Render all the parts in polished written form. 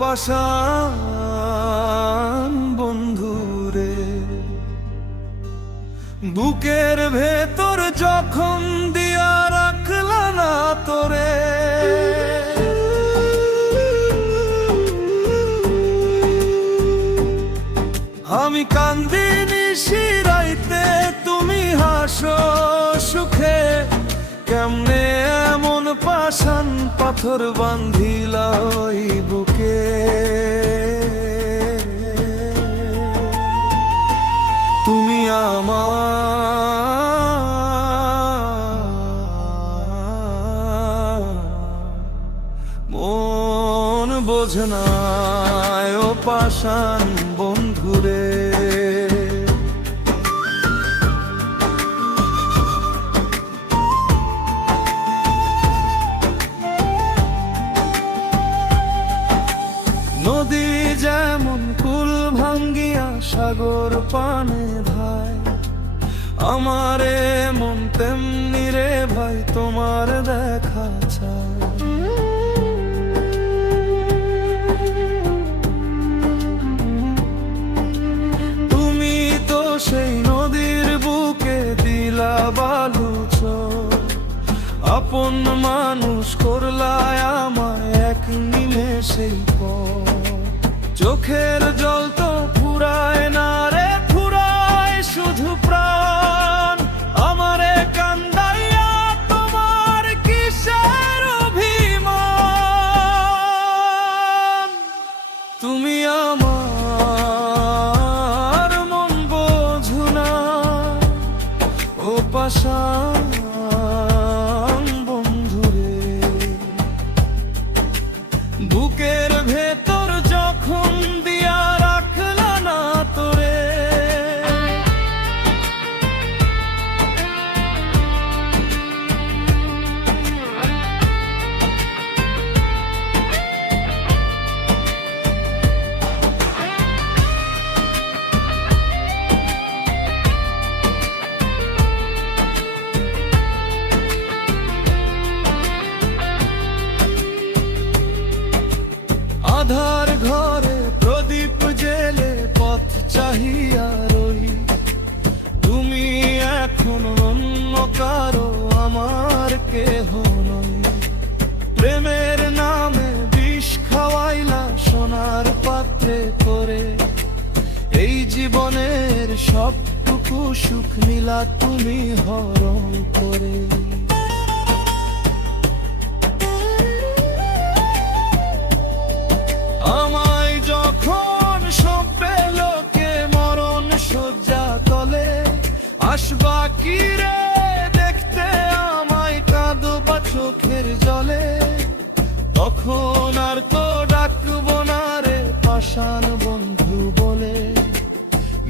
পাষাণ বন্ধুরে, বুকের ভেতর যখন দিয়া রাখলা না তোরে, আমি কান্দি নিশিরাইতে তুমি হাসো সুখে। কেমনে এমন পাষাণ পাথর বান্ধিলা ওই বুকে, তুমি আমার মন বোঝে না ও পাষাণ বন্ধুরে। নদী যেমন কুল ভাঙ্গিয়া সাগর পানে ধায়, আমারে মন তেমনি রে ভাই তোমার দেখা চায়। তুমি তো সেই নদীর বুকে দিলা বালু চর, আপন মানুষ করলায় আমায় এক নিমেষেই পর। চোখের জল তো ফুরায় না রে, ফুরায় শুধু প্রাণ। আমারে কান্দাইয়া তোমার কিসের অভিমান, তুমি আমার মন বোঝো না ও পাষাণ বন্ধুরে, বুকের ভেতর যখন দিয়া রাখলা না তোরে। আধার ঘরে প্রদীপ জেলে পথ চাহিয়া রই, তুমি এখন অন্য কারো আমার কেহ নই। প্রেমের নামে বিষ খাওয়াইলা সোনার পাত্রে করে, এই জীবনের সবটুকু সুখ নিলা তুমি হরণ করে। আমায় যখন সঁপে লোকে মরণ শয্যা তলে, আসবা কি রে দেখতে আমায় কাঁদবা চোখের জলে। তখন আর তো ডাকবো না রে পাষাণ বন্ধু বলে,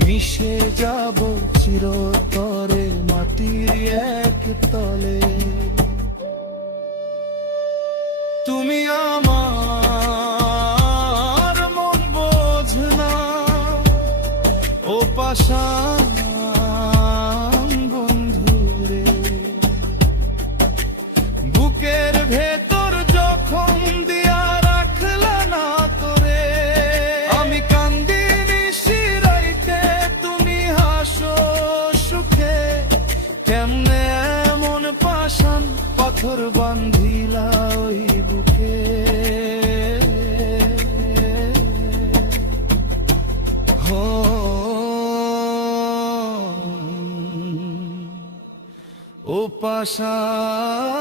মিশে যাব চিরতরে মাটির এক তলে। তুমি আমার মন বোঝো না ও পাষাণ বন্ধুরে, বুকের ভেতর যখন দিয়া রাখলা না তোরে। আমি কান্দি নিশিরাইতে তুমি হাসো সুখে, কেমনে এমন পাষাণ পাথর বান্ধিলা ওই বুকে। ও পাষাণ